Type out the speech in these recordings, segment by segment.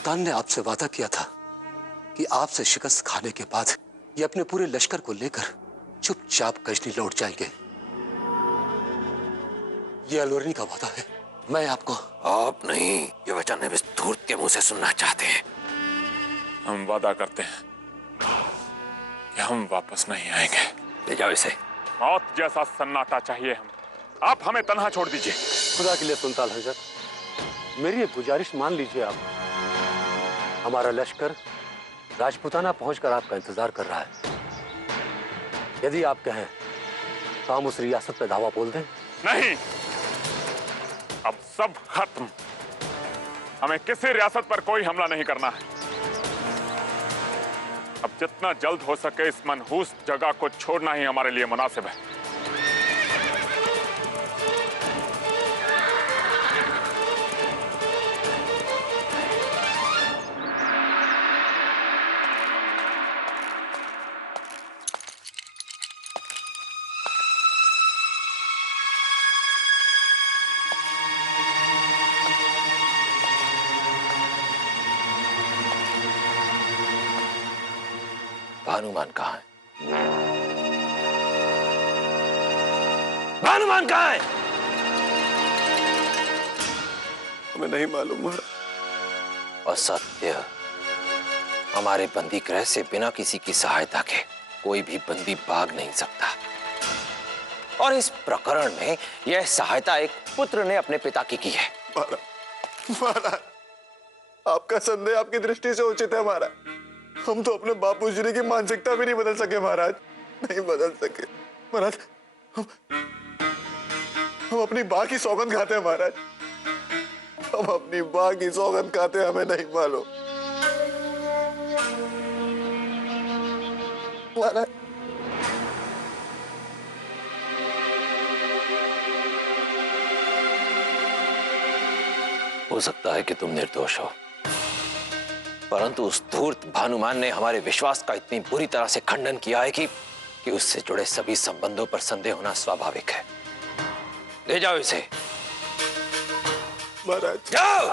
सुल्तान ने आपसे वादा किया था कि आपसे शिकस्त खाने के बाद ये अपने पूरे लश्कर को लेकर चुपचाप गजनी लौट जाएंगे। ये अलवरनी का वादा है। मैं आपको आप नहीं, ये वचन इस धूर्त के मुंह से सुनना चाहते हैं। हम वादा करते हैं कि हम वापस नहीं आएंगे। ले जाओ इसे। मौत जैसा सन्नाटा चाहिए हम। आप हमें तन्हा छोड़ दीजिए। खुदा के लिए सुल्तान हजरत, मेरी एक गुजारिश मान लीजिए आप। हमारा लश्कर राजपुताना पहुंचकर आपका इंतजार कर रहा है। यदि आप कहें तो हम उस रियासत पे दावा बोल दें। नहीं, अब सब खत्म। हमें किसी रियासत पर कोई हमला नहीं करना है। अब जितना जल्द हो सके इस मनहूस जगह को छोड़ना ही हमारे लिए मुनासिब है। भानुमान कहाँ है? भानुमान कहाँ है? हमें नहीं मालूम महाराज। असत्य। हमारे बंदी गृह से बिना किसी की सहायता के कोई भी बंदी भाग नहीं सकता। और इस प्रकरण में यह सहायता एक पुत्र ने अपने पिता की है। महाराज, आपका संदेह आपकी दृष्टि से उचित है महाराज। हम तो अपने बापूजी की मानसिकता भी नहीं बदल सके महाराज, नहीं बदल सके महाराज। हम अपनी मां की सौगंध खाते हैं महाराज। हम अपनी मां की सौगंध खाते हैं, हमें नहीं मालूम महाराज। हो सकता है कि तुम निर्दोष हो, परंतु उस धूर्त भानुमान ने हमारे विश्वास का इतनी बुरी तरह से खंडन किया है कि उससे जुड़े सभी संबंधों पर संदेह होना स्वाभाविक है। ले जाओ इसे। महाराज जाओ।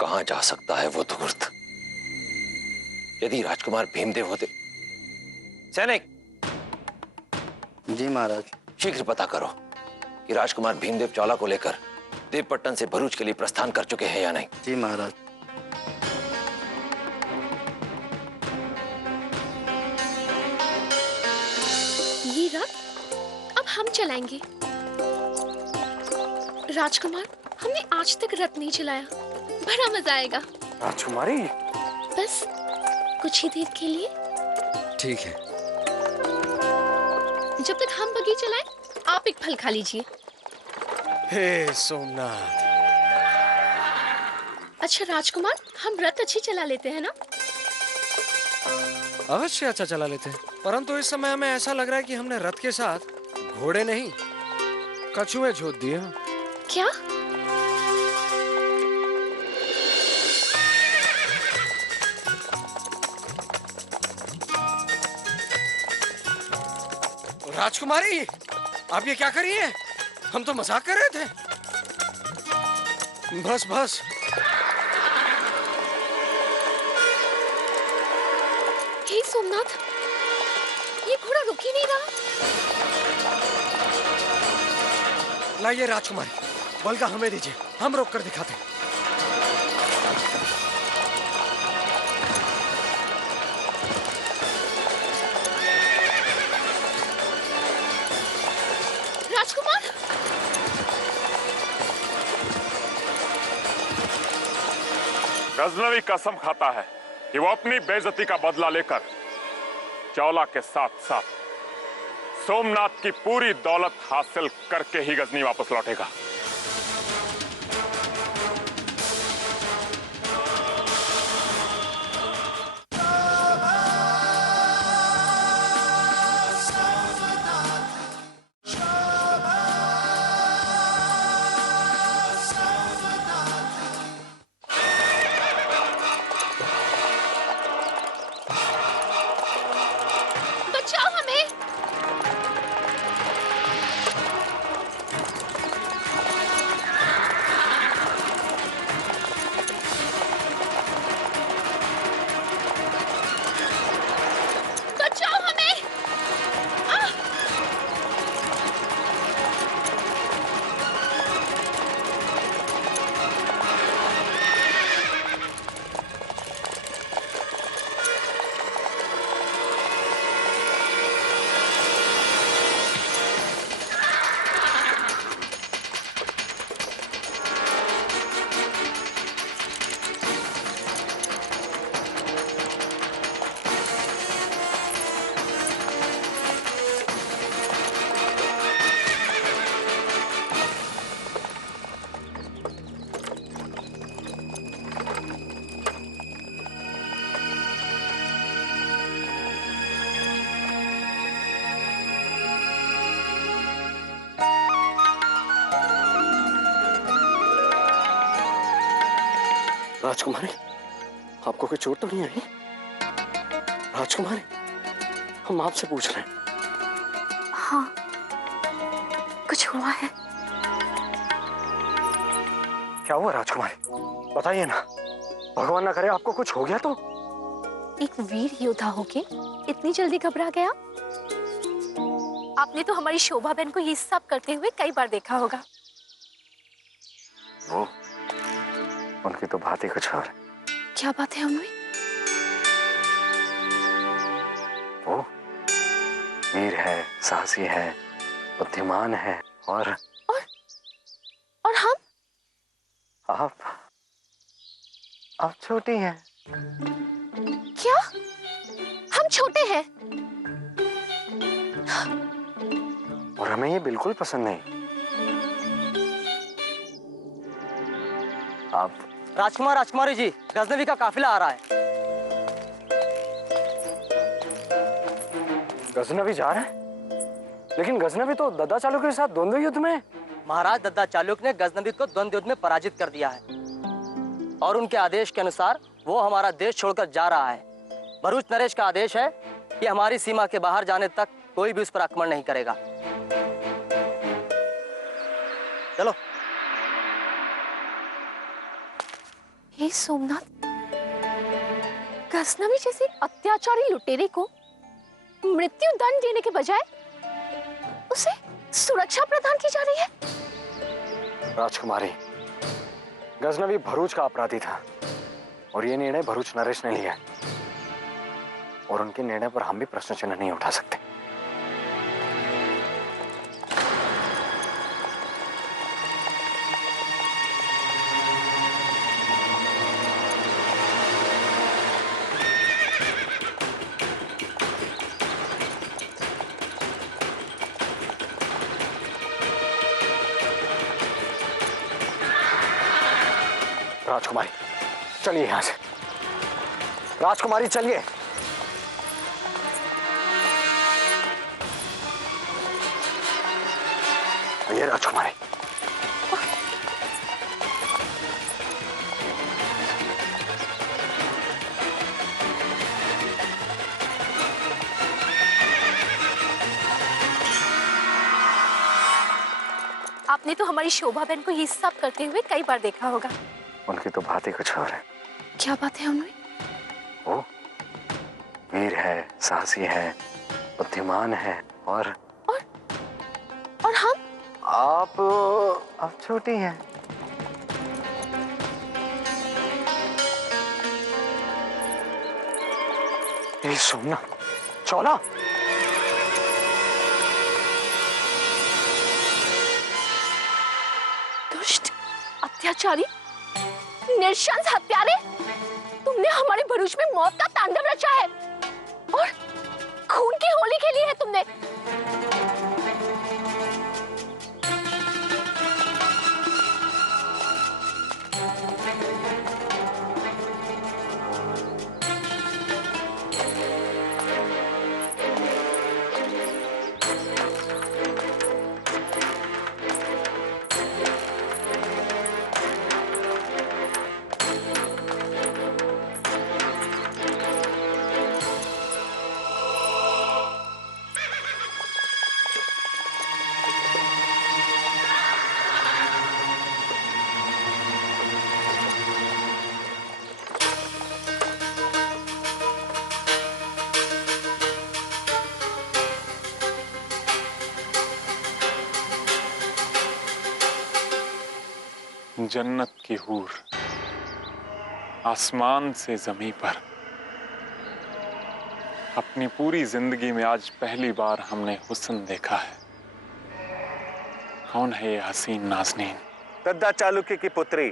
कहां जा सकता है वो धूर्त? यदि राजकुमार भीमदेव होते। सैनिक। जी महाराज। शीघ्र पता करो कि राजकुमार भीमदेव चौला को लेकर देवपट्टन से भरूच के लिए प्रस्थान कर चुके हैं या नहीं। जी महाराज। ये रथ अब हम चलाएंगे। राजकुमार, हमने आज तक रथ नहीं चलाया, बड़ा मजा आएगा। राजकुमारी, बस कुछ ही देर के लिए। ठीक है। जब तक हम बगी चलाएं, आप एक फल खा लीजिए। हे सोमनाथ। अच्छा राजकुमार, हम रथ अच्छी चला लेते हैं ना? अवश्य अच्छा चला लेते हैं, परंतु इस समय हमें ऐसा लग रहा है कि हमने रथ के साथ घोड़े नहीं कछुए जोत दिए हैं। क्या? राजकुमारी, आप ये क्या कर रही हैं? हम तो मजाक कर रहे थे। बस बस। हे सोमनाथ, ये घोड़ा रुक ही नहीं रहा। लाइए राजकुमारी, बलगा हमें दीजिए, हम रोक कर दिखाते हैं। गजनवी कसम खाता है कि वो अपनी बेइज्जती का बदला लेकर चौला के साथ साथ सोमनाथ की पूरी दौलत हासिल करके ही गजनी वापस लौटेगा। राजकुमारी, आपको कोई चोट तो नहीं आई? राजकुमारी, हम आपसे पूछ रहे हैं। हाँ, कुछ हुआ है। क्या हुआ राजकुमारी, बताइए ना। भगवान ना करे आपको कुछ हो गया तो। एक वीर योद्धा होके इतनी जल्दी घबरा गया? आपने तो हमारी शोभा बहन को ये सब करते हुए कई बार देखा होगा। वो उनकी तो बात ही कुछ और है। क्या बात है उनमें? वो वीर है, साहसी है, बुद्धिमान है और हम? आप छोटी हैं। क्या? हम छोटे हैं? और हमें ये बिल्कुल पसंद नहीं। आप राजकुमार, राजकुमारी जी, गजनवी का काफिला आ रहा है। गजनवी जा रहे हैं? लेकिन गजनवी तो दद्दा चालुक्य के साथ द्वंद्व युद्ध में। महाराज दद्दा चालुक्य ने गजनवी को द्वंद्व युद्ध में पराजित कर दिया है और उनके आदेश के अनुसार वो हमारा देश छोड़कर जा रहा है। भरूच नरेश का आदेश है कि हमारी सीमा के बाहर जाने तक कोई भी उस पर आक्रमण नहीं करेगा। चलो। हे सोमनाथ, गजनवी जैसे अत्याचारी लुटेरे को मृत्यु दंड देने के बजाय उसे सुरक्षा प्रदान की जा रही है। राजकुमारी, गजनवी भरूच का अपराधी था और ये निर्णय भरूच नरेश ने लिया है और उनके निर्णय पर हम भी प्रश्न चिन्ह नहीं उठा सकते। राजकुमारी, चलिए यहां से। राजकुमारी, चलिए। ये राजकुमारी। आपने तो हमारी शोभा बहन को ये सब करते हुए कई बार देखा होगा। उनकी तो बात ही कुछ और है। क्या बात है उनमें? वो वीर है, साहसी है, बुद्धिमान है और हम? आप छोटी हैं। ये सोमना, चौला। दुष्ट, अत्याचारी, निर्शंस हत्यारे, तुमने हमारे भरूच में मौत का तांडव रचा है और खून की होली खेली है तुमने। जन्नत की हूर, आसमान से जमीन पर, अपनी पूरी जिंदगी में आज पहली बार हमने हुस्न देखा है। कौन है ये हसीन नाज़नीन? दद्दा चालुक्य की पुत्री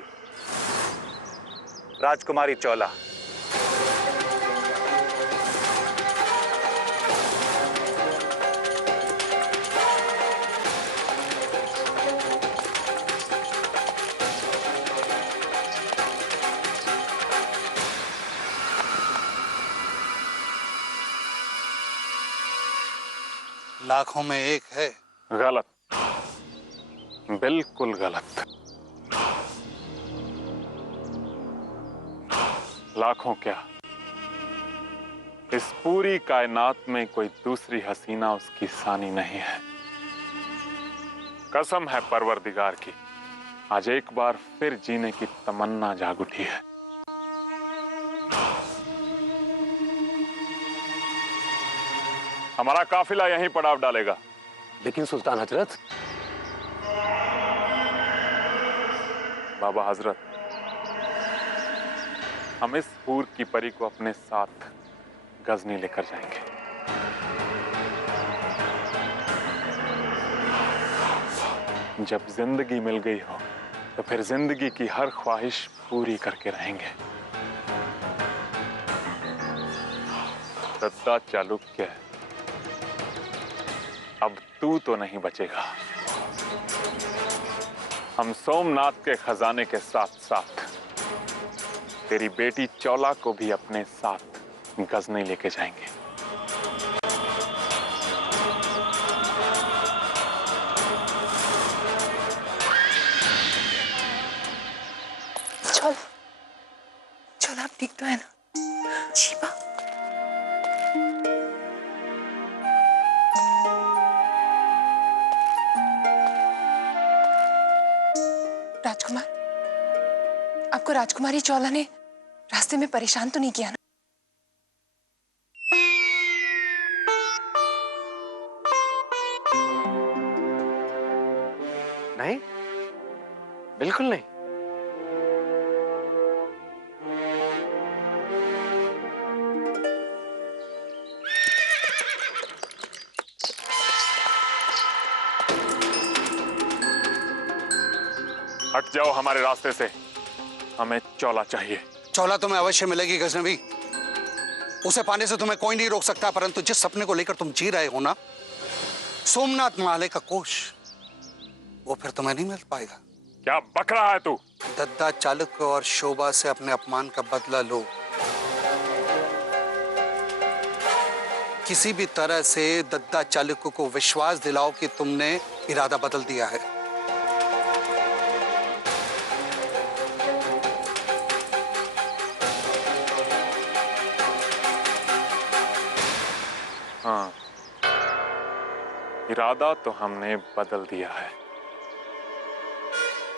राजकुमारी चौला। लाखों में एक है। गलत, बिल्कुल गलत। लाखों क्या, इस पूरी कायनात में कोई दूसरी हसीना उसकी सानी नहीं है। कसम है परवरदिगार की, आज एक बार फिर जीने की तमन्ना जाग उठी है। हमारा काफिला यहीं पड़ाव डालेगा। लेकिन सुल्तान हजरत। बाबा हजरत, हम इस हूर की परी को अपने साथ गजनी लेकर जाएंगे। जब जिंदगी मिल गई हो तो फिर जिंदगी की हर ख्वाहिश पूरी करके रहेंगे। दद्दा चालुक्य, अब तू तो नहीं बचेगा। हम सोमनाथ के खजाने के साथ साथ तेरी बेटी चौला को भी अपने साथ गजनी लेके जाएंगे। चल आप ठीक तो है ना शिवा? राजकुमार, आपको राजकुमारी चौला ने रास्ते में परेशान तो नहीं किया ना? नहीं, बिल्कुल नहीं। हट जाओ हमारे रास्ते से, हमें चौला चाहिए। चौला तुम्हें अवश्य मिलेगी गजनवी, उसे पाने से तुम्हें कोई नहीं रोक सकता, परंतु जिस सपने को लेकर तुम जी रहे हो ना, सोमनाथ महालय का कोष, वो फिर तुम्हें नहीं मिल पाएगा। क्या बक रहा है तू? दद्दा चालुक्य और शोभा से अपने अपमान का बदला लो। किसी भी तरह से दद्दा चालुक्य को विश्वास दिलाओ कि तुमने इरादा बदल दिया है। हाँ, इरादा तो हमने बदल दिया है।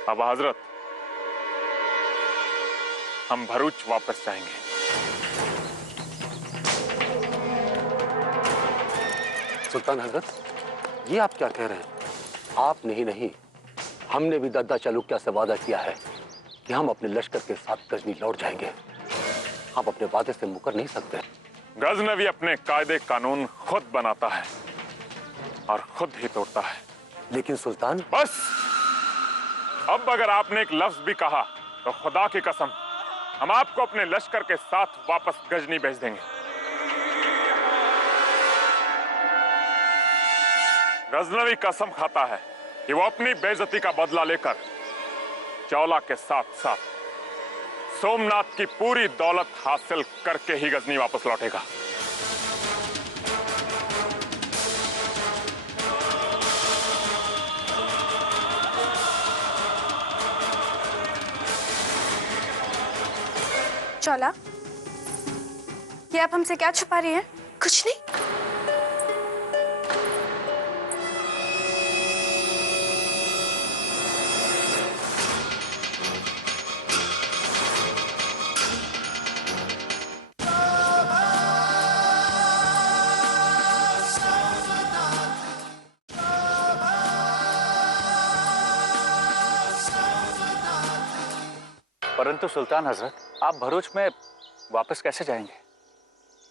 अब हजरत, हम भरूच वापस जाएंगे। सुल्तान हजरत, ये आप क्या कह रहे हैं? आप नहीं, हमने भी दद्दा चालुक्य से वादा किया है कि हम अपने लश्कर के साथ गजनी लौट जाएंगे। आप अपने वादे से मुकर नहीं सकते। गजनवी अपने कायदे कानून खुद बनाता है और खुद ही तोड़ता है। लेकिन सुल्तान, बस, अब अगर आपने एक लफ्ज भी कहा तो खुदा की कसम, हम आपको अपने लश्कर के साथ वापस गजनी भेज देंगे। गजनवी कसम खाता है कि वो अपनी बेइज्जती का बदला लेकर चौला के साथ साथ सोमनाथ की पूरी दौलत हासिल करके ही गजनी वापस लौटेगा। चौला, ये आप हमसे क्या छुपा रही हैं? कुछ नहीं। परंतु सुल्तान हजरत, आप भरूच में वापस कैसे जाएंगे?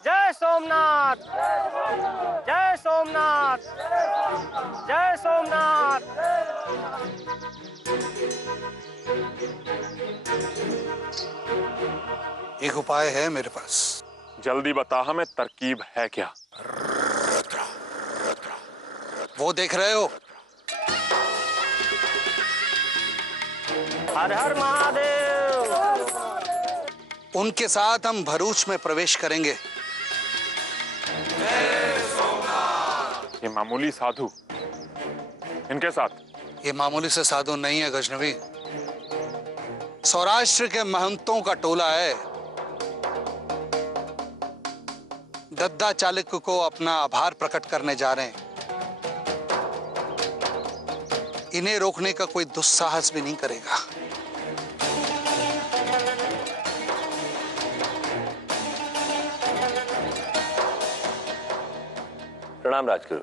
जय सोमनाथ, जय सोमनाथ, जय सोमनाथ। एक उपाय है मेरे पास। जल्दी बता, हमें तरकीब है क्या? वो देख रहे हो? हर हर महादेव। उनके साथ हम भरूच में प्रवेश करेंगे। ये मामूली साधु, इनके साथ? ये मामूली से साधु नहीं है गजनवी, सौराष्ट्र के महंतों का टोला है। गद्दा चालक को अपना आभार प्रकट करने जा रहे हैं। इन्हें रोकने का कोई दुस्साहस भी नहीं करेगा। प्रणाम राजगुरु।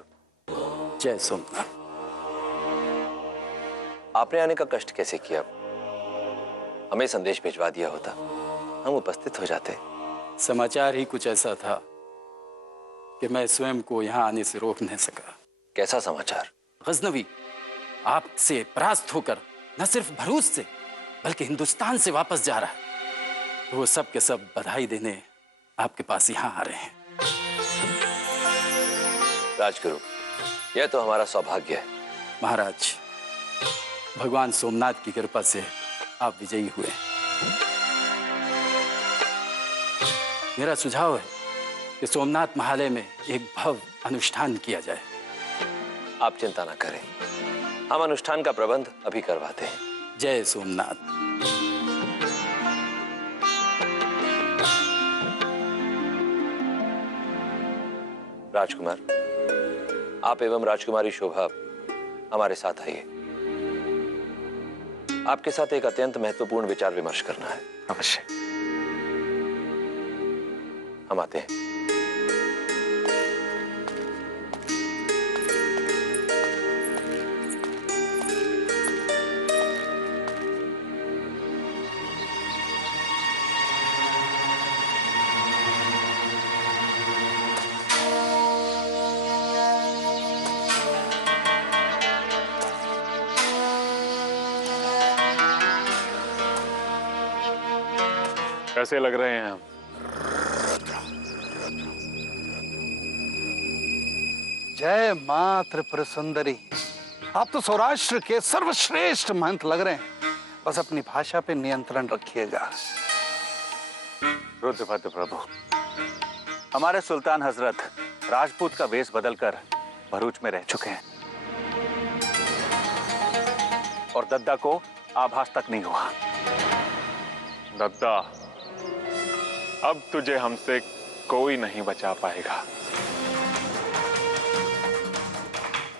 जय सोमनाथ। आपने आने का कष्ट कैसे किया? हमें संदेश भिजवा दिया होता, हम उपस्थित हो जाते। समाचार ही कुछ ऐसा था कि मैं स्वयं को यहाँ आने से रोक नहीं सका। कैसा समाचार? गजनवी आपसे परास्त होकर न सिर्फ भरूच से बल्कि हिंदुस्तान से वापस जा रहा है। तो वो सब के सब बधाई देने आपके पास यहाँ आ रहे हैं। राजगुरु, यह तो हमारा सौभाग्य है। महाराज, भगवान सोमनाथ की कृपा से आप विजयी हुए। मेरा सुझाव है कि सोमनाथ महालय में एक भव्य अनुष्ठान किया जाए। आप चिंता न करें, हम अनुष्ठान का प्रबंध अभी करवाते हैं। जय सोमनाथ। राजकुमार, आप एवं राजकुमारी शोभा हमारे साथ आइए। आपके साथ एक अत्यंत महत्वपूर्ण विचार विमर्श करना है। अवश्य। हम आते हैं। कैसे लग रहे हैं हम? जय मां त्रिपुर सुंदरी। आप तो सौराष्ट्र के सर्वश्रेष्ठ महंत लग रहे हैं। बस अपनी भाषा पे नियंत्रण रखिएगा। रुद्रभद्र प्रभु, हमारे सुल्तान हजरत राजपूत का वेश बदलकर भरूच में रह चुके हैं और दद्दा को आभास तक नहीं हुआ। दद्दा, अब तुझे हमसे कोई नहीं बचा पाएगा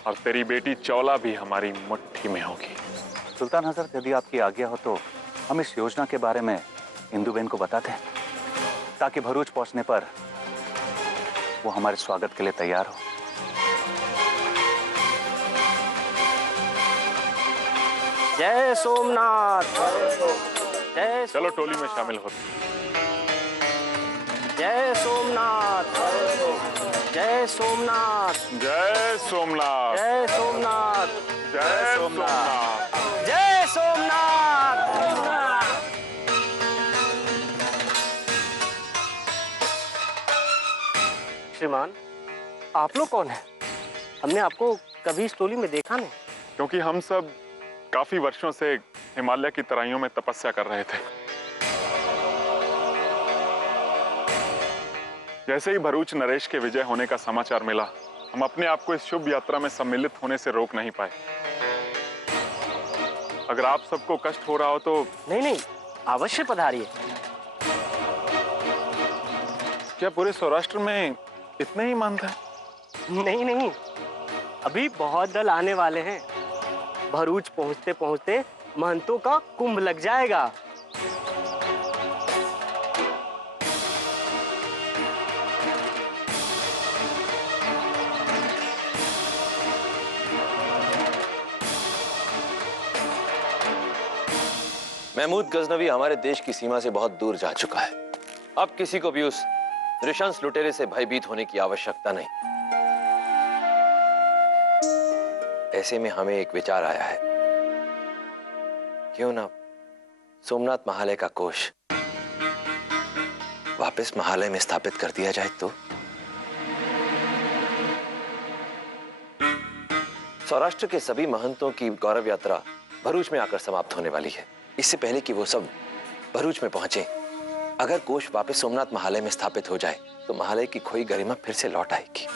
और तेरी बेटी चौला भी हमारी मुट्ठी में होगी। सुल्तान हजरत, यदि आपकी आज्ञा हो तो हम इस योजना के बारे में इंदुबेन को बताते हैं ताकि भरूच पहुंचने पर वो हमारे स्वागत के लिए तैयार हो। जय सोमनाथ। जय चलो टोली में शामिल हो। जय सोमनाथ। जय सोमनाथ। जय सोमनाथ। जय सोमनाथ। जय सोमनाथ। जय सोमनाथ। श्रीमान, आप लोग कौन हैं? हमने आपको कभी इस टोली में देखा नहीं। क्योंकि हम सब काफी वर्षों से हिमालय की तराइयों में तपस्या कर रहे थे। जैसे ही भरूच नरेश के विजय होने का समाचार मिला, हम अपने आप को इस शुभ यात्रा में सम्मिलित होने से रोक नहीं पाए। अगर आप सबको कष्ट हो रहा हो तो नहीं, अवश्य पधारिए। क्या पूरे सौराष्ट्र में इतने ही महंत हैं? नहीं, अभी बहुत दल आने वाले हैं। भरूच पहुंचते पहुंचते महंतों का कुंभ लग जाएगा। महमूद गजनवी हमारे देश की सीमा से बहुत दूर जा चुका है। अब किसी को भी उस नृशंस लुटेरे से भयभीत होने की आवश्यकता नहीं। ऐसे में हमें एक विचार आया है, क्यों ना सोमनाथ महालय का कोष वापस महालय में स्थापित कर दिया जाए तो? सौराष्ट्र के सभी महंतों की गौरव यात्रा भरूच में आकर समाप्त होने वाली है। इससे पहले कि वो सब भरूच में पहुंचे, अगर कोष वापस सोमनाथ महालय में स्थापित हो जाए तो महालय की खोई गरिमा फिर से लौट आएगी।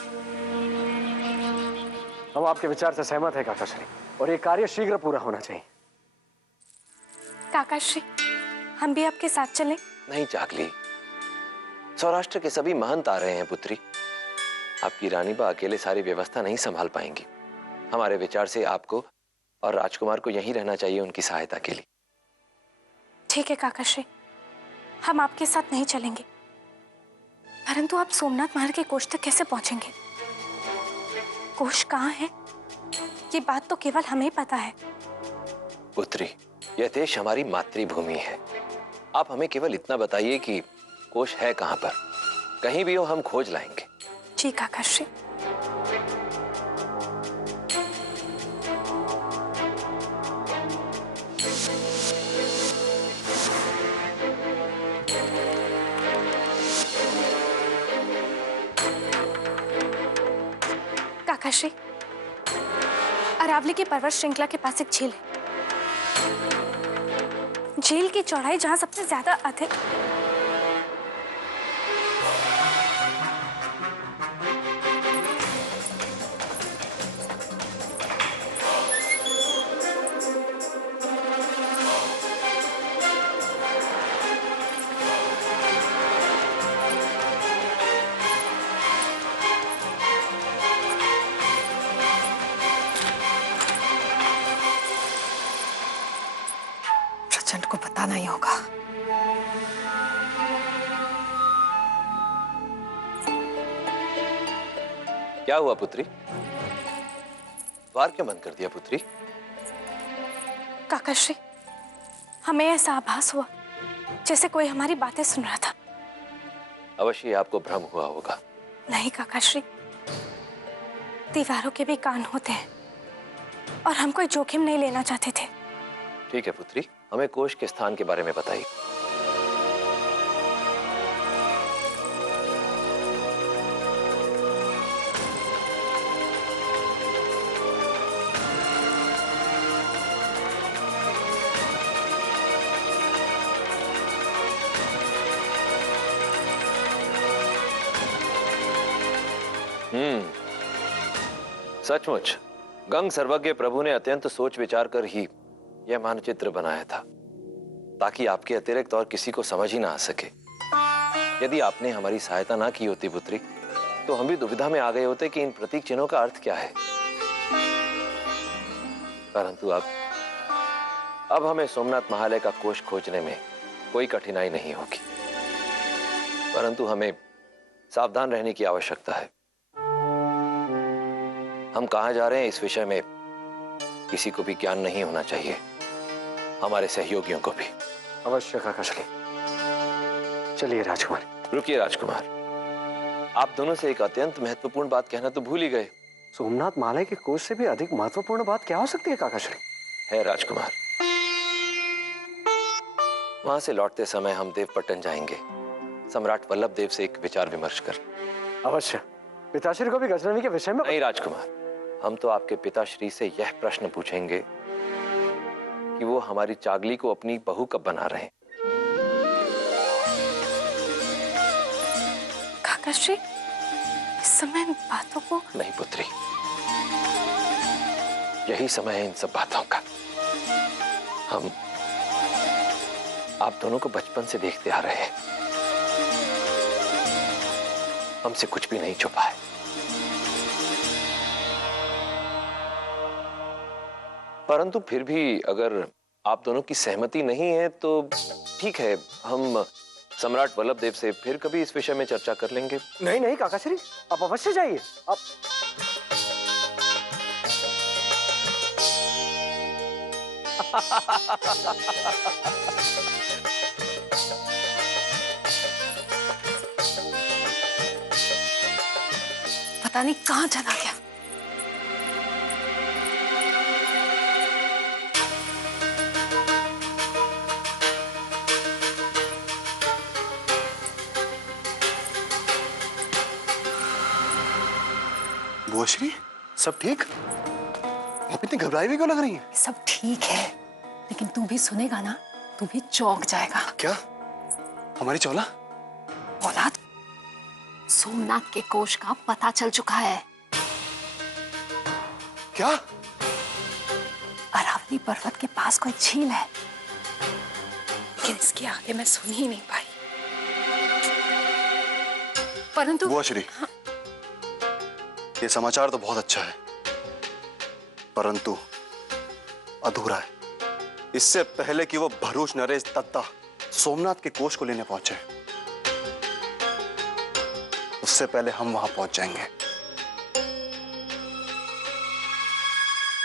हम आपके विचार से सहमत हैं काकाश्री, और ये कार्य शीघ्र पूरा होना चाहिए। काकाश्री, हम भी आपके साथ चलें? नहीं चाकली, सौराष्ट्र के सभी महंत आ रहे हैं पुत्री। आपकी रानी बा अकेले सारी व्यवस्था नहीं संभाल पाएंगी। हमारे विचार से आपको और राजकुमार को यहीं रहना चाहिए उनकी सहायता के लिए। ठीक है काकाश्री, हम आपके साथ नहीं चलेंगे, परंतु आप सोमनाथ महल के कोष तक कैसे पहुंचेंगे? कोष कहाँ है, ये बात तो केवल हमें ही पता है। पुत्री, यह देश हमारी मातृभूमि है। आप हमें केवल इतना बताइए कि कोष है कहाँ पर। कहीं भी हो हम खोज लाएंगे। जी काकाश्री। काकाश्री, अरावली की पर्वत श्रृंखला के पास एक झील है। झील की चौड़ाई जहां सबसे ज्यादा अधिक प्रचंड को बताना ही होगा। क्या हुआ पुत्री? द्वार क्यों बंद कर दिया पुत्री? काकाश्री, हमें ऐसा आभास हुआ जैसे कोई हमारी बातें सुन रहा था। अवश्य आपको भ्रम हुआ होगा। नहीं काकाश्री, दीवारों के भी कान होते हैं और हम कोई जोखिम नहीं लेना चाहते थे। ठीक है पुत्री, हमें कोष के स्थान के बारे में बताइए। सचमुच गंग सर्वज्ञ प्रभु ने अत्यंत सोच विचार कर ही यह मानचित्र बनाया था, ताकि आपके अतिरिक्त और किसी को समझ ही ना आ सके। यदि आपने हमारी सहायता ना की होती पुत्री, तो हम भी दुविधा में आ गए होते कि इन प्रतीक चिन्हों का अर्थ क्या है। परंतु अब हमें सोमनाथ महालय का कोष खोजने में कोई कठिनाई नहीं होगी, परंतु हमें सावधान रहने की आवश्यकता है। हम कहां जा रहे हैं इस विषय में किसी को भी ज्ञान नहीं होना चाहिए, हमारे सहयोगियों को भी। अवश्य काकाश्री। चलिए राजकुमार। रुकिए राजकुमार, आप दोनों से एक अत्यंत महत्वपूर्ण बात कहना तो भूल ही गए। सोमनाथ महालय के कोष से भी अधिक महत्वपूर्ण बात क्या हो सकती है काकाश्री? है राजकुमार, वहां से लौटते समय हम देवपट्टन जाएंगे, सम्राट वल्लभ देव से एक विचार विमर्श कर। अवश्य। पिताश्री को भी गजनवी के विषय में? नहीं राजकुमार, हम तो आपके पिताश्री से यह प्रश्न पूछेंगे कि वो हमारी चागली को अपनी बहू कब बना रहे हैं। काकाश्री, इस समय इन बातों को? नहीं पुत्री, यही समय है इन सब बातों का। हम आप दोनों को बचपन से देखते आ रहे हैं, हमसे कुछ भी नहीं छुपा है। परंतु फिर भी अगर आप दोनों की सहमति नहीं है तो ठीक है, हम सम्राट वल्लभ देव से फिर कभी इस विषय में चर्चा कर लेंगे। नहीं नहीं काकाश्री, आप अवश्य जाइए। आप पता नहीं कहां चला गया। बुआश्री, सब ठीक? आप इतनी घबराई हुई क्यों लग रही हैं? सब ठीक है, लेकिन तू भी सुनेगा ना, तू भी चौंक जाएगा। क्या? हमारी चौला? औलाद? सोमनाथ के कोष का पता चल चुका है। क्या? अरावली पर्वत के पास कोई झील है, लेकिन इसके आगे मैं सुन ही नहीं पाई। परंतु बुआश्री, ये समाचार तो बहुत अच्छा है, परंतु अधूरा है। इससे पहले कि वो भरूच नरेश दत्ता सोमनाथ के कोष को लेने पहुंचे, उससे पहले हम वहां पहुंच जाएंगे।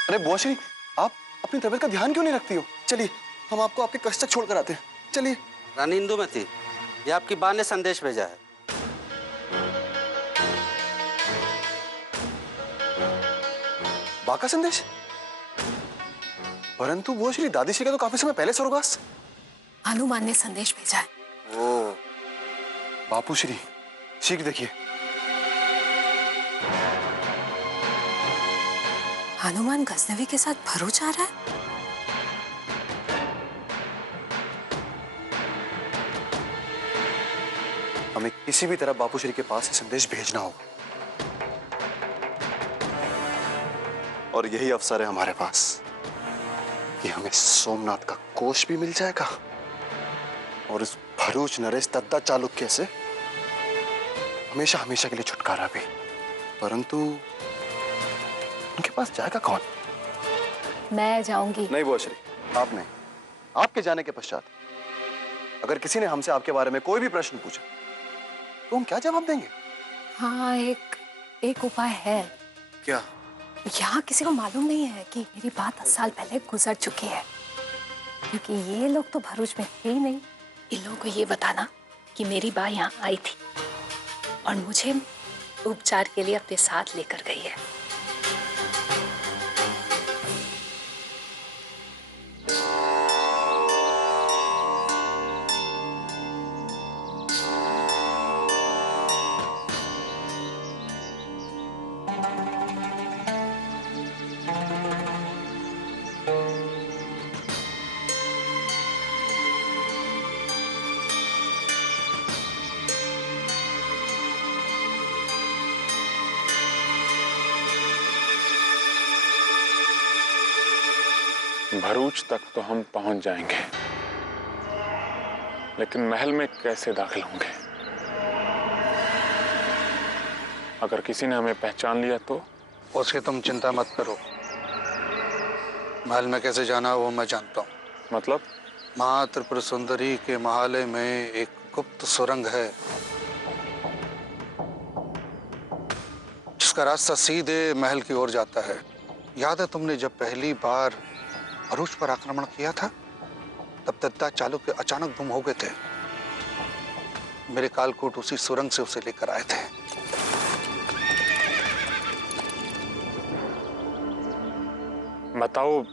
अरे बुआश्री, आप अपनी तबीयत का ध्यान क्यों नहीं रखती हो? चलिए हम आपको आपके कष्ट तक छोड़कर आते हैं। चलिए। रानी इंदुमती, ये आपकी बा ने संदेश भेजा है। बा का संदेश? परंतु बुआश्री, दादी श्री का तो काफी समय पहले स्वर्गवास। हनुमान ने संदेश भेजा है। ओ, बापू श्री, शीघ्र देखिए। हनुमान गजनवी के साथ भरूच आ रहा है। हमें किसी भी तरह बापू श्री के पास संदेश भेजना होगा, और यही अवसर है हमारे पास कि हमें सोमनाथ का कोष भी मिल जाएगा और इस भरूच नरेश दत्ता चालुक्य से हमेशा हमेशा के लिए छुटकारा भी। परंतु उनके पास जाएगा कौन? मैं जाऊंगी। नहीं बुआश्री, आप नहीं। आपके जाने के पश्चात अगर किसी ने हमसे आपके बारे में कोई भी प्रश्न पूछा तो हम क्या जवाब देंगे? हाँ, एक उपाय है। क्या? यहाँ किसी को मालूम नहीं है कि मेरी बात 10 साल पहले गुजर चुकी है, क्योंकि ये लोग तो भरूच में थे ही नहीं। इन लोगों को ये बताना कि मेरी बा यहाँ आई थी और मुझे उपचार के लिए अपने साथ लेकर गई है। भरूच तक तो हम पहुंच जाएंगे, लेकिन महल में कैसे दाखिल होंगे? अगर किसी ने हमें पहचान लिया तो? उसकी तुम चिंता मत करो, महल में कैसे जाना वो मैं जानता हूँ। मतलब? माँ त्रिपुर सुंदरी के महालय में एक गुप्त सुरंग है जिसका रास्ता सीधे महल की ओर जाता है। याद है तुमने जब पहली बार भरूच पर आक्रमण किया था, तब दत्ता चालुक्य अचानक गुम हो गए थे। मेरे कालकूट उसी सुरंग से उसे लेकर आए थे। बताओ,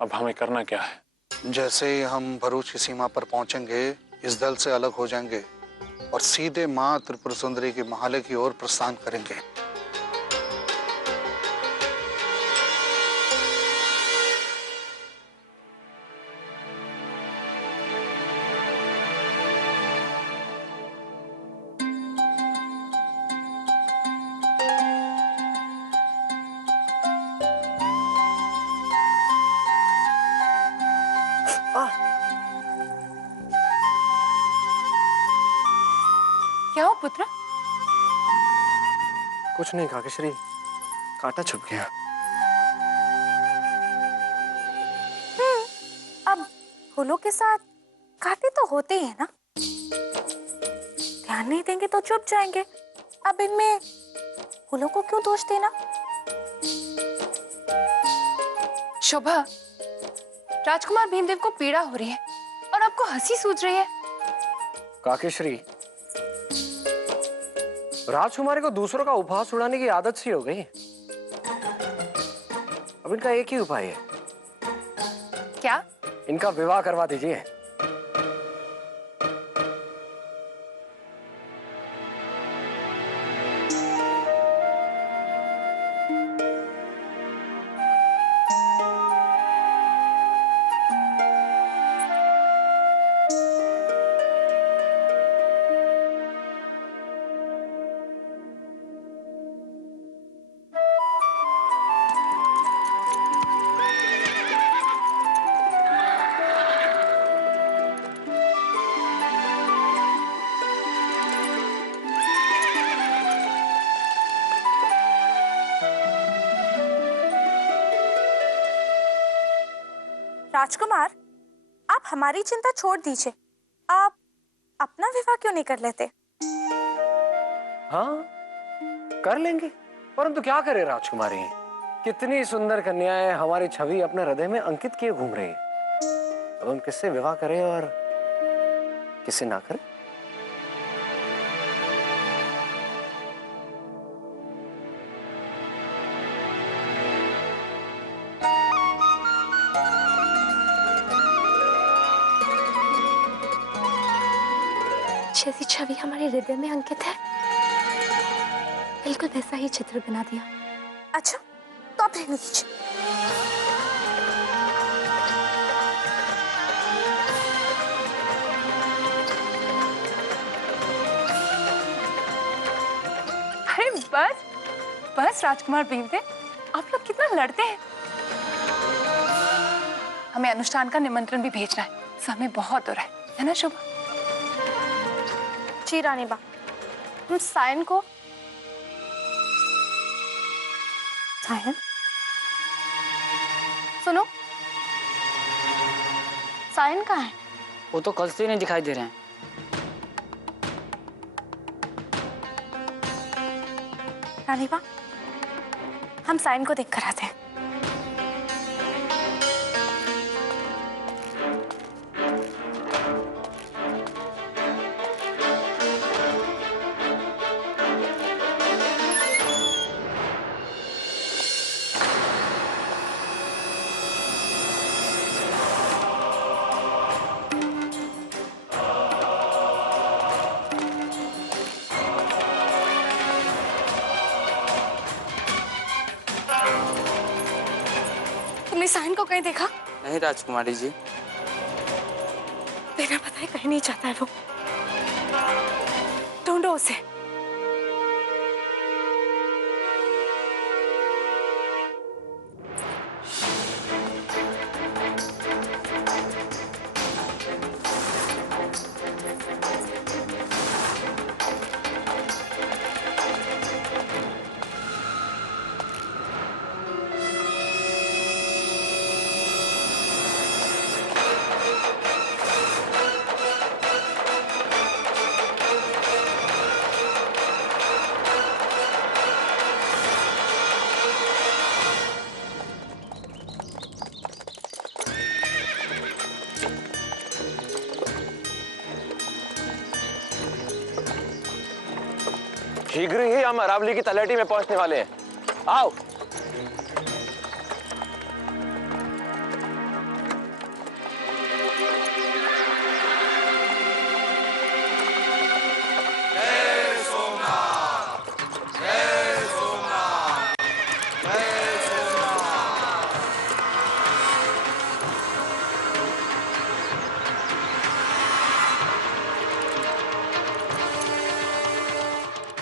अब हमें करना क्या है? जैसे ही हम भरूच की सीमा पर पहुंचेंगे, इस दल से अलग हो जाएंगे और सीधे माँ त्रिपुर सुंदरी के महालय की ओर प्रस्थान करेंगे। क्या हो पुत्र? कुछ नहीं काकेश्वरी, कांटा छुप गया। अब फूलों के साथ कांटे तो होते ही है ना, ध्यान नहीं देंगे तो चुप जाएंगे। अब इनमें फूलों को क्यों दोष देना? शोभा, राजकुमार भीमदेव को पीड़ा हो रही है और आपको हंसी सूझ रही है। काकेश्वरी, राजकुमारी को दूसरों का उपहास उड़ाने की आदत सी हो गई। अब इनका एक ही उपाय है। क्या? इनका विवाह करवा दीजिए। राजकुमार, आप हमारी चिंता छोड़ दीजिए, आप अपना विवाह क्यों नहीं कर लेते? हाँ, कर लेंगे, परंतु क्या करें राजकुमारी? कितनी सुंदर कन्याएं हमारी छवि अपने हृदय में अंकित किए घूम रही है। अब हम किससे विवाह करें और किससे ना करें? जैसी छवि हमारे हृदय में अंकित है, बिल्कुल वैसा ही चित्र बना दिया। अच्छा, तो आप रहने दीजिए। अरे बस बस राजकुमार बेवड़े, आप लोग कितना लड़ते हैं। हमें अनुष्ठान का निमंत्रण भी भेजना है, समय बहुत हो रहा है ना शोभा? जी रानी बा, हम सायन को। सायन, सुनो, सायन कहाँ है? वो तो कल से नहीं दिखाई दे रहे हैं। रानी बा, हम सायन को देख कर आते हैं। तुमने सायन को कहीं देखा? नहीं राजकुमारी जी। बिना बताए कहीं नहीं जाता है वो। ढूंढो उसे। शीघ्र ही हम अरावली की तलहटी में पहुंचने वाले हैं। आओ।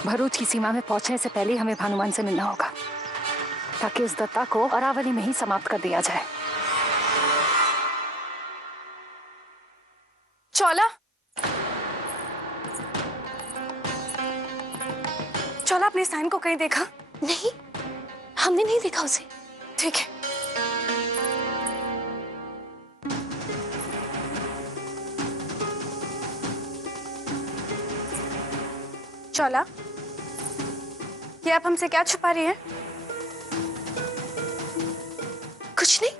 भरूच की सीमा में पहुंचने से पहले हमें भानुमान से मिलना होगा, ताकि उस दत्ता को अरावली में ही समाप्त कर दिया जाए। चौला, चौला, अपने सायन को कहीं देखा? नहीं, हमने नहीं देखा उसे। ठीक है। चौला, ये आप हमसे क्या छुपा रही हैं? कुछ नहीं।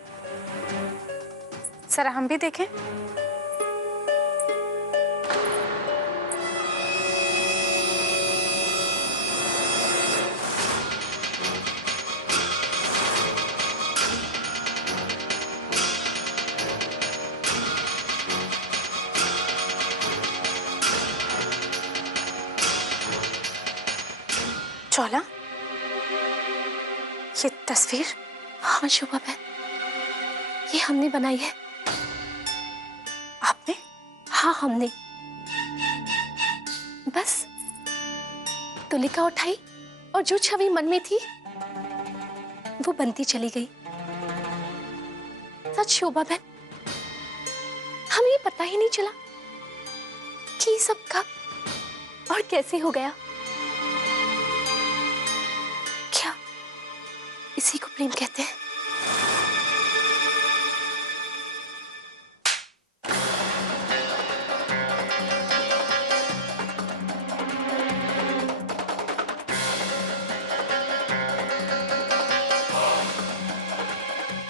जरा हम भी देखें। चौला, ये तस्वीर? हाँ शोभा बहन, ये हमने बनाई है। आपने? हाँ हमने। बस तुलिका उठाई और जो छवि मन में थी वो बनती चली गई। सच शोभा बहन, हमें ये पता ही नहीं चला कि ये सब कब और कैसे हो गया। क्या इसी को प्रेम कहते हैं?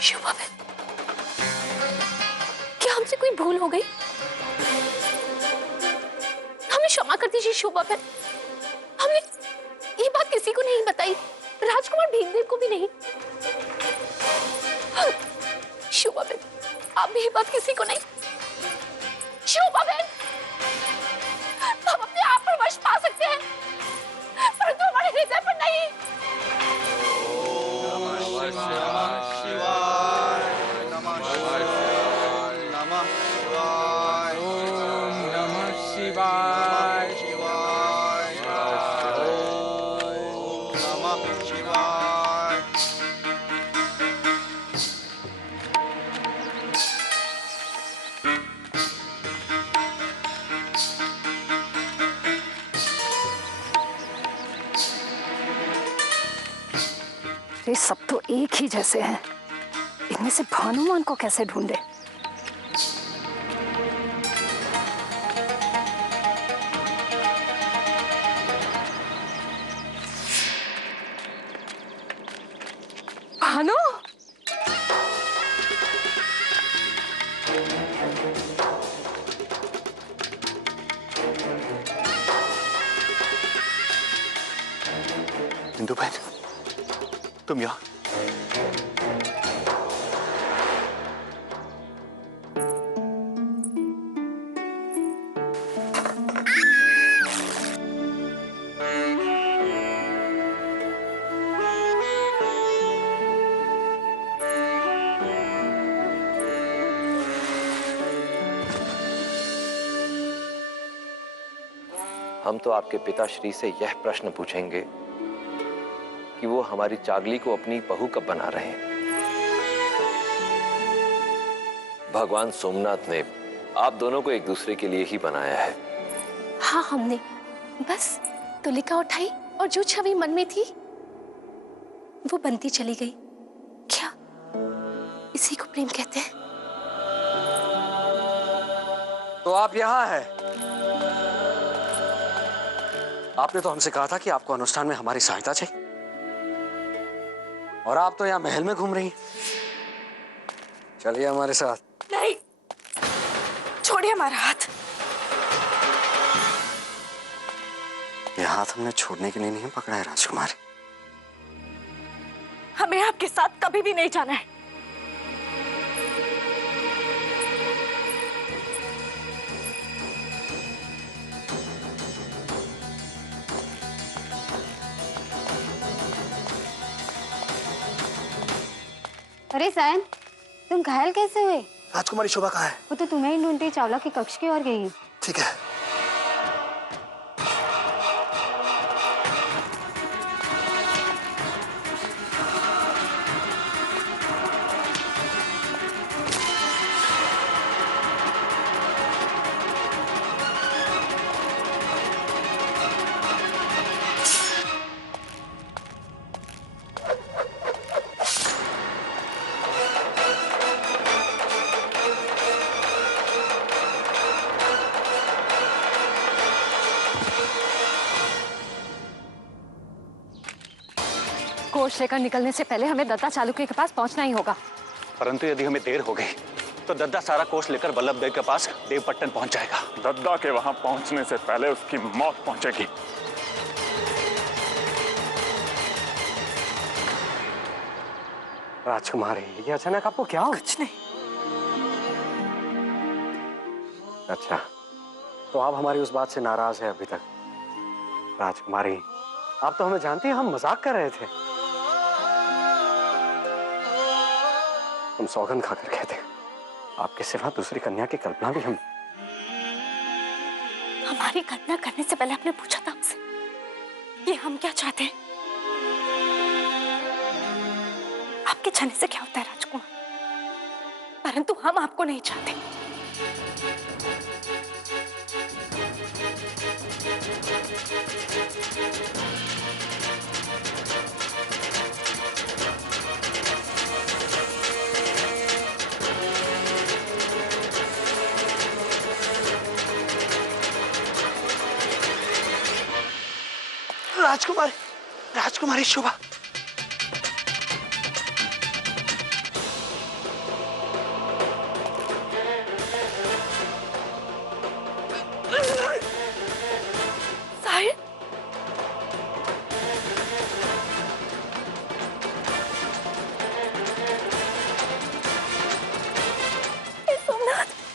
शोभा बहन, क्या हमसे कोई भूल हो गई? हमें क्षमा कर दीजिए शोभा बहन। हमने ये बात किसी को नहीं बताई, राजकुमार भीमदेव को भी नहीं। शोभा बहन, आप भी ये बात किसी को नहीं। शोभा बहन, हम अपने आप पर वश पा सकते हैं, परंतु हमारे हृदय पर नहीं। ये सब तो एक ही जैसे हैं। इनमें से भानुमान को कैसे ढूंढे? भानु, इंदु बहन, तुम यहाँ? हम तो आपके पिताश्री से यह प्रश्न पूछेंगे कि वो हमारी चागली को अपनी बहू कब बना रहे हैं। भगवान सोमनाथ ने आप दोनों को एक दूसरे के लिए ही बनाया है। हाँ, हमने बस तुलिका उठाई और जो छवि मन में थी वो बनती चली गई। क्या इसी को प्रेम कहते हैं? तो आप यहाँ हैं। आपने तो हमसे कहा था कि आपको अनुष्ठान में हमारी सहायता चाहिए, और आप तो यहाँ महल में घूम रही हैं। चलिए हमारे साथ। नहीं, छोड़िए हमारा हाथ। ये हाथ हमने छोड़ने के लिए नहीं पकड़ा है राजकुमारी। हमें आपके साथ कभी भी नहीं जाना है। अरे सायन, तुम घायल कैसे हुए? राजकुमारी शोभा कहाँ है? वो तो तुम्हें ही ढूंढती चावला के कक्ष की ओर गई है। ठीक है। कोष लेकर निकलने से पहले हमें दत्ता चालुक्य के पास पहुंचना ही होगा। परंतु यदि हमें देर हो गई तो दद्दा सारा कोष लेकर वल्लभ देव के पास देवपट्टन पहुंच जाएगा। दद्दा के वहां पहुंचने से पहले उसकी मौत पहुंचेगी। राजकुमारी, ये अचानक आपको क्या हो? कुछ नहीं। अच्छा, तो आप हमारी उस बात से नाराज है अभी तक? राजकुमारी, आप तो हमें जानती हैं, हम मजाक कर रहे थे। हम सौगंध खाकर कहते हैं, आपके सिवा दूसरी कन्या की कल्पना भी हम। हमारी कल्पना करने से पहले आपने पूछा था हमसे कि हम क्या चाहते हैं। आपके चाहने से क्या होता है राजकुमार, परंतु हम आपको नहीं चाहते। राजकुमारी, राजकुमारी शोभा।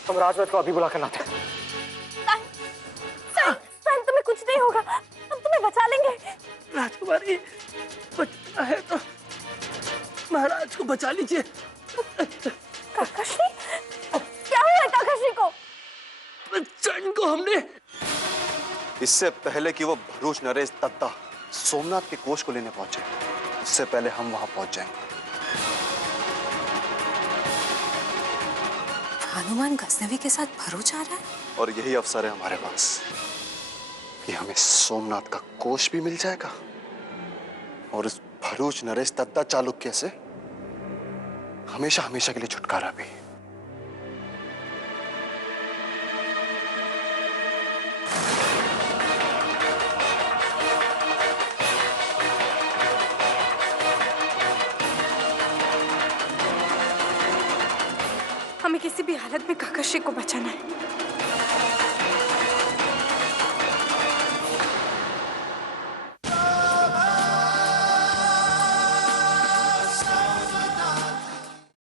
हम राजवत को अभी बुला कर लाते हैं। साइन तुम्हें कुछ नहीं होगा, हम तुम्हें बचा लेंगे। राजकुमारी बचना है तो महाराज को बचा लीजिए। काकाश्री, क्या हुआ है काकाश्री को? चंद को हमने इससे पहले कि वो भरूच नरेश दत्ता सोमनाथ के कोष को लेने पहुंचे, उससे पहले हम वहां पहुंच जाएंगे। हनुमान गजनवी के साथ भरूच आ रहा है और यही अवसर है हमारे पास कि हमें सोमनाथ का कोष भी मिल जाएगा और इस भरूच नरेश दत्ता चालुक्य से हमेशा हमेशा के लिए छुटकारा भी। हमें किसी भी हालत में काकाश्री को बचाना है।